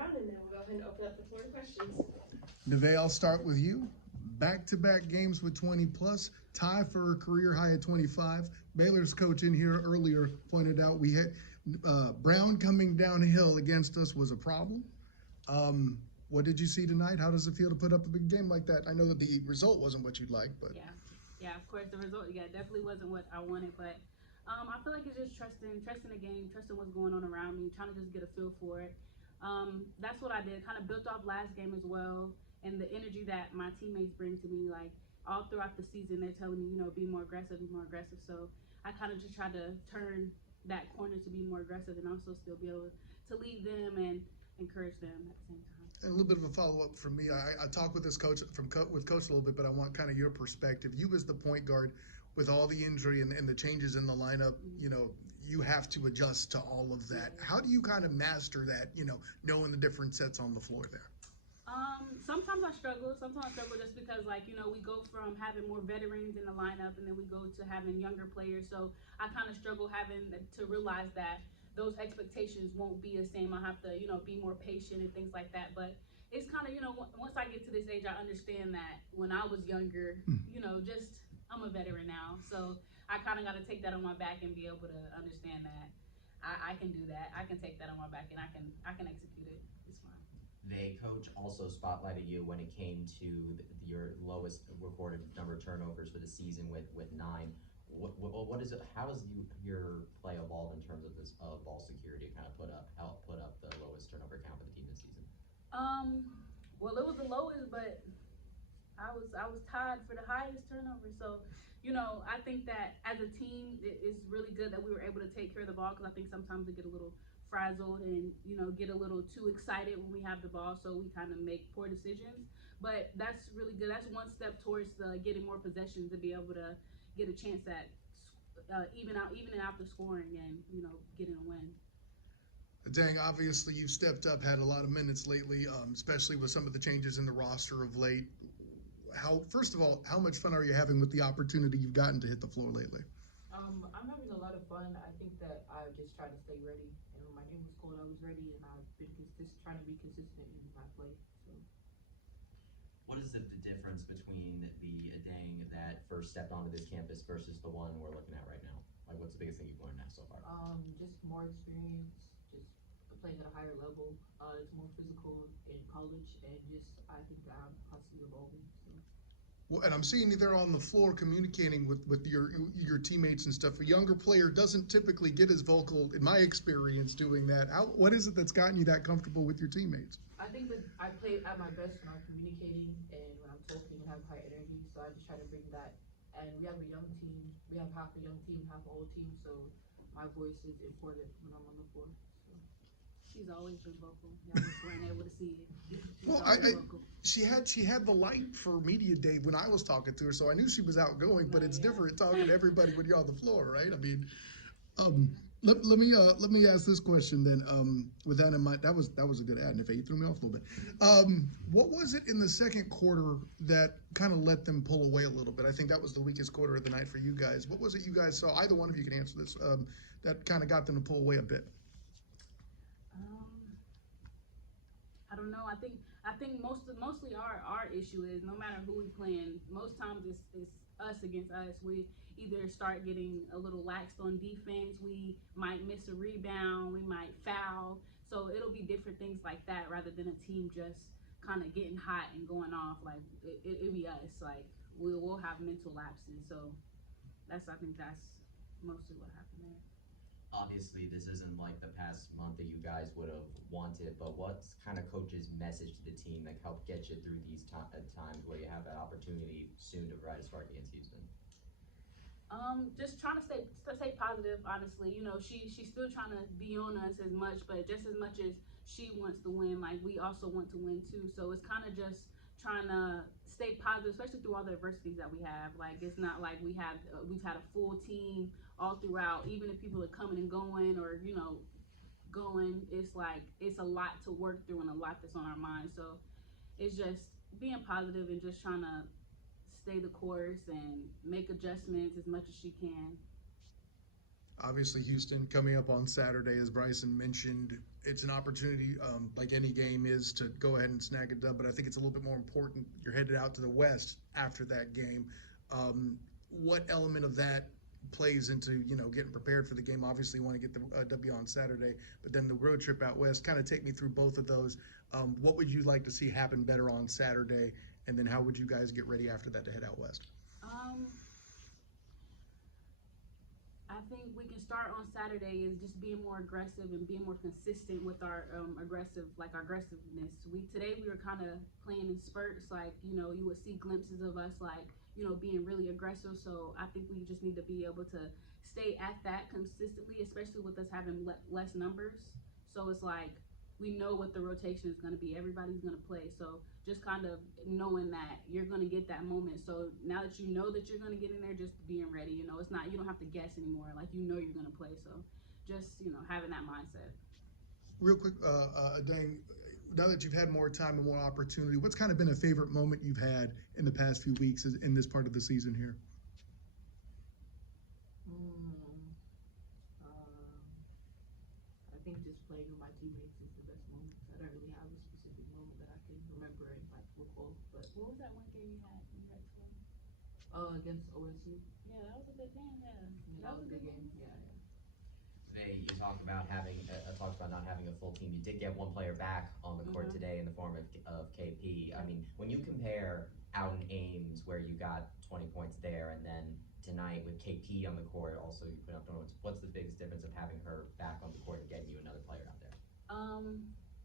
round, and then we'll go ahead and open up the floor to questions. Navaeh, I'll start with you. Back-to-back games with 20 plus, tie for a career high at 25. Baylor's coach in here earlier pointed out we had Brown coming downhill against us was a problem. What did you see tonight? How does it feel to put up a big game like that? I know that the result wasn't what you'd like, but yeah, of course the result, definitely wasn't what I wanted, but I feel like it's just trusting the game, trusting what's going on around me, trying to just get a feel for it. That's what I did. Kind of built off last game as well, and the energy that my teammates bring to me. Like all throughout the season, they're telling me, be more aggressive, be more aggressive. So I kind of just tried to turn that corner to be more aggressive, and also still be able to lead them and encourage them at the same time. And a little bit of a follow-up from me. I talked with this coach with Coach a little bit, but I want kind of your perspective. You as the point guard, with all the injury and the changes in the lineup, you have to adjust to all of that. How do you kind of master that, knowing the different sets on the floor there? Sometimes I struggle. Just because, we go from having more veterans in the lineup, and then we go to having younger players. So I kind of struggle having to realize that those expectations won't be the same. I have to, be more patient and things like that. But it's kind of, once I get to this age, I understand that when I was younger, I'm a veteran now. So I kind of got to take that on my back and be able to understand that I can do that. I can take that on my back, and I can execute it. It's fine. The coach also spotlighted you when it came to your lowest recorded number of turnovers for the season with 9. What is it? How has your play evolved in terms of this ball security? Kind of help put up the lowest turnover count for the team this season. Well, it was the lowest, but I was tied for the highest turnover. So, I think that as a team, it's really good that we were able to take care of the ball, because I think sometimes we get a little frazzled and get a little too excited when we have the ball, so we kind of make poor decisions. But that's really good. That's one step towards getting more possessions to be able to get a chance at even out the scoring and getting a win. Adeang, obviously you've stepped up, had a lot of minutes lately, especially with some of the changes in the roster of late. First of all, how much fun are you having with the opportunity you've gotten to hit the floor lately? I'm having a lot of fun. I think that I just try to stay ready. And when my game was cold, I was ready, and I've been just trying to be consistent in my play. So. What is the difference between the Adeang that first stepped onto this campus versus the one we're looking at right now? Like, what's the biggest thing you've learned now so far? Just more experience, just playing at a higher level. It's more physical in college, and I think that I'm constantly evolving. So. Well, and I'm seeing you there on the floor communicating with your teammates and stuff. A younger player doesn't typically get as vocal, in my experience, doing that. What is it that's gotten you that comfortable with your teammates? I think that I play at my best when I'm communicating and when I'm talking and have high energy. So I just try to bring that. And we have a young team. We have half a young team, half an old team. So my voice is important when I'm on the floor. So. She's always been vocal. Y'all just weren't able to see it. Well, she had the light for media day when I was talking to her, so I knew she was outgoing. But it's different talking to everybody when you're on the floor, right? I mean, let me ask this question then. With that in mind, that was a good ad, and if you threw me off a little bit. What was it in the second quarter that kind of let them pull away a little bit? I think that was the weakest quarter of the night for you guys. What was it you guys saw? Either one of you can answer this. That kind of got them to pull away a bit. I don't know. I think mostly our issue is no matter who we playing, most times it's us against us. We either start getting a little laxed on defense, we might miss a rebound, we might foul. So it'll be different things like that rather than a team just kind of getting hot and going off. Like it'll be us. Like we'll have mental lapses. So I think that's mostly what happened there. Obviously, this isn't like the past month that you guys would have wanted, but what's kind of coach's message to the team that helped get you through these times where you have that opportunity soon to try to start against Houston? Just trying to stay positive. Honestly, she's still trying to be on us as much, but just as much as she wants to win, like we also want to win too. So it's kind of just trying to stay positive, especially through all the adversities that we have. Like it's not like we've had a full team all throughout. Even if people are coming and going, or going, it's like it's a lot to work through and a lot that's on our mind. So it's just being positive and just trying to stay the course and make adjustments as much as she can. Obviously, Houston coming up on Saturday, as Bryson mentioned, it's an opportunity, like any game is, to go ahead and snag a dub. But I think it's a little bit more important. You're headed out to the West after that game. What element of that plays into getting prepared for the game? Obviously, you want to get the W on Saturday, but then the road trip out west. Kind of take me through both of those. What would you like to see happen better on Saturday, and then how would you guys get ready after that to head out west? I think we can start on Saturday is just being more aggressive and being more consistent with our aggressiveness. Today we were kind of playing in spurts, like you would see glimpses of us being really aggressive. So I think we just need to be able to stay at that consistently, especially with us having less numbers. So it's like we know what the rotation is going to be. Everybody's going to play. So just kind of knowing that you're going to get that moment. So now that you know that you're going to get in there, just being ready. It's not, you don't have to guess anymore. Like, you're going to play. So just, having that mindset. Real quick, Adeang, now that you've had more time and more opportunity, what's kind of been a favorite moment you've had in the past few weeks in this part of the season here? I think just playing with my teammates is the best moment. I don't really have a specific moment that I can remember and recall. But What was that one game you had in grade school? Against OSU. Yeah, that was a good game. Yeah, That was a good game. Yeah. Today, you talked about not having a full team. You did get one player back on the court today in the form of KP. I mean, when you compare out in Ames, where you got 20 points there, and then tonight with KP on the court, also you put up points. What's the biggest difference of having her back on the court and getting you another player out there?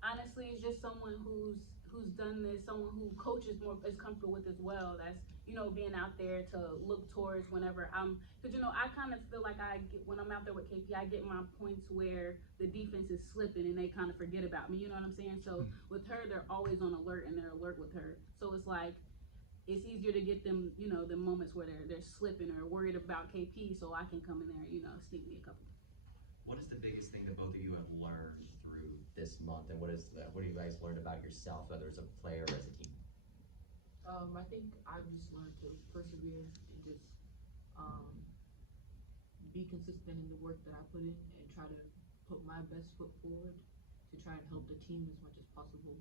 Honestly, it's just someone who's done this, someone who coaches is comfortable with as well. That's being out there to look towards whenever because I kind of feel like when I'm out there with KP, I get my points where the defense is slipping and they kind of forget about me. You know what I'm saying? So with her, they're always on alert and they're alert with her. So it's like it's easier to get them, the moments where they're slipping or worried about KP, so I can come in there, sneak me a couple. What is the biggest thing that both of you have learned through this month, and what do you guys learned about yourself, whether it's a player or as a team? I think I've just learned to persevere and just be consistent in the work that I put in and try to put my best foot forward to try and help the team as much as possible,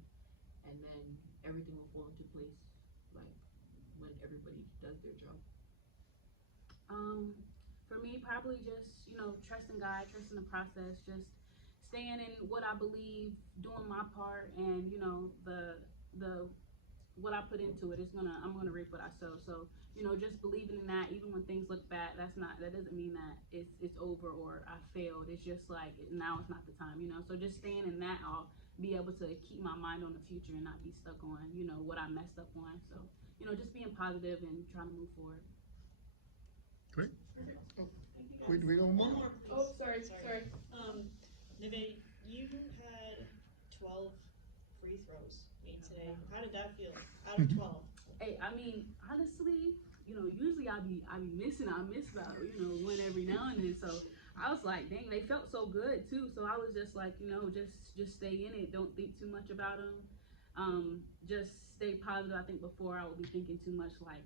and then everything will fall into place, like when everybody does their job. For me, probably just, trusting God, trusting the process, just staying in what I believe, doing my part, and, the what I put into it, I'm gonna reap what I sow. So, just believing in that, even when things look bad, that doesn't mean that it's over or I failed. It's just like, now it's not the time, So just staying in that, I'll be able to keep my mind on the future and not be stuck on, what I messed up on. So, just being positive and trying to move forward. Great. Thank you, We go more. Oh, sorry. Navaeh, you had 12 free throws made today. How did that feel? Out of 12. Hey, I mean, honestly, usually I miss about, one every now and then. So I was like, dang, they felt so good too. So I was just like, just stay in it. Don't think too much about them. Just stay positive. I think before I would be thinking too much, like,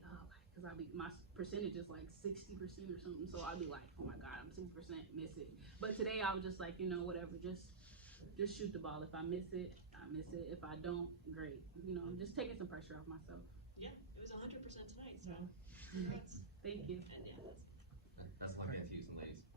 because my percentage is like 60% or something. So I'd be like, oh my God, I'm 60%, miss it. But today I was just like, whatever, just shoot the ball. If I miss it, I miss it. If I don't, great. Just taking some pressure off myself. Yeah, it was 100% tonight. So congrats. Thank you. And yeah, Best luck against Houston, ladies.